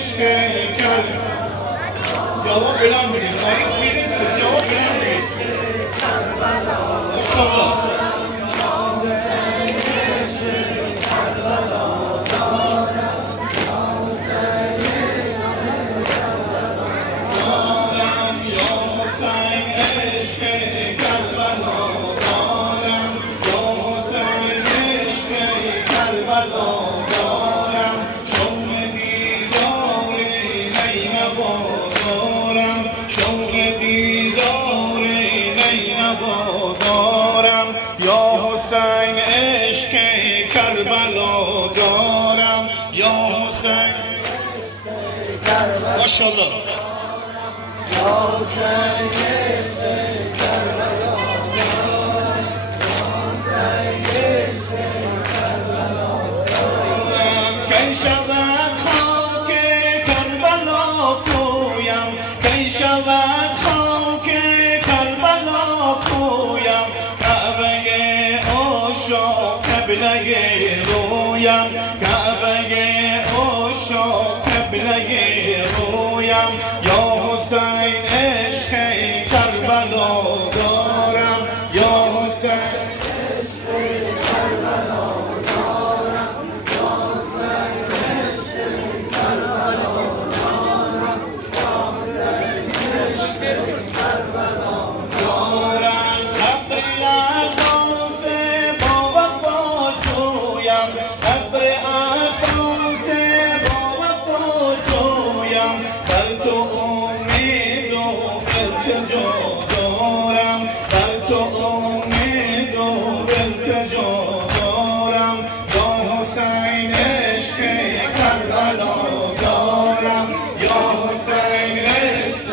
عشق کربلا. جواب بلند بگید، مریض نیست، جواب بلند بگید. ماشاءالله. یا حسین عشق کربلا دارم، یا حسین ماشاءالله. یا حسین عشق کربلا دارم، کی شود خاک کربلا کویم، کی شود خاک کربلا کویم، قبله رویم، کعبه عشاق قبله رویم. یا حسین عشق کربلا دارم، یا حسین عشق کربلا دارم، یا حسین عشق کربلا دارم، یا حسین عشق کربلا دارم. قبر عباس قبر عباس با وفا جویم، بر تو امید و التجا دارم، بر تو امید و التجا دارم. یا حسین عشق کربلا دارم، یا حسین عشق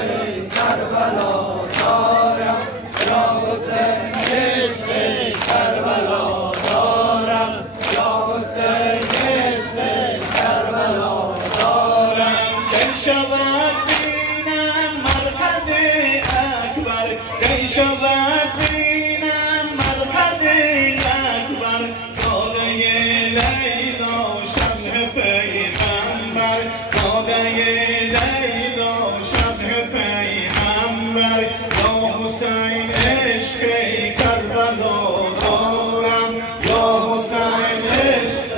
کربلا دارم، یا حسین عشق کربلا دارم، یا حسین عشق کربلا دارم. کی شود بینم مرقد اکبر، کی شود بینم مرقد اکبر، زاده لیلا شمع پیغمبر، زاده لیلا شمع پیغمبر. یا حسین عشق کربلا دارم، یا حسین عشق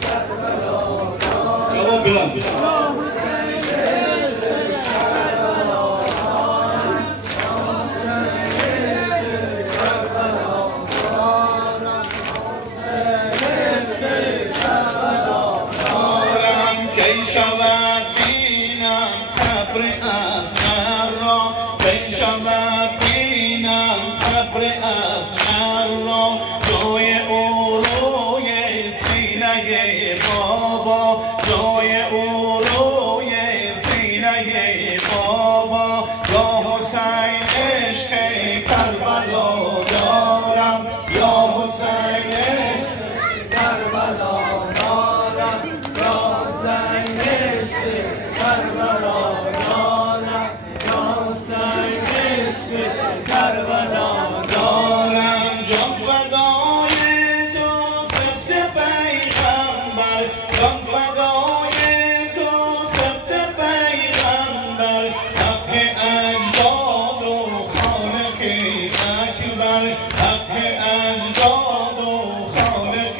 کربلا دارم. جواب بلند. کی شود بینم قبر اصغر را، کی شود بینم قبر اصغر را، جای او روی سینه بابا، جای او روی سینه بابا. یا حسین عشق کربلا دارم، یا حسین عشق کربلا دارم، یا حسین عشق کربلا دارم، یا حسین عشق کربلا دارم. جان فدای تو سفت پیغمبر، جان فدای تو سفت پیغمبر، حق اجداد و خالق اکبر، حق اجداد و خالق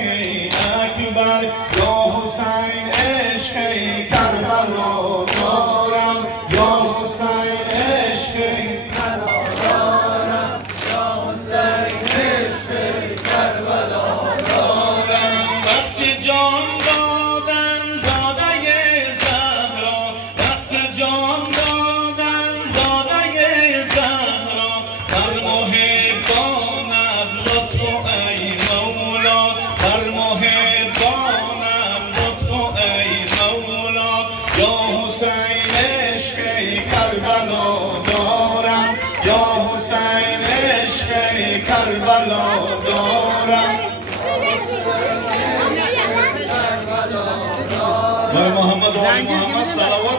اکبر. یا حسین عشق کربلا دارم، یا حسین عشق کربلا دارم، یا حسین عشق کربلا دارم. وقتی جان دادن زاده زهرا، وقتی جان دادن زاده زهرا، بر محبانم لطف ای مولا، بر محبانم لطف ای مولا. یا حسین عشق کربلا دارم، یا حسین عشق کربلا دارم. بر محمد و آل محمد صلوات.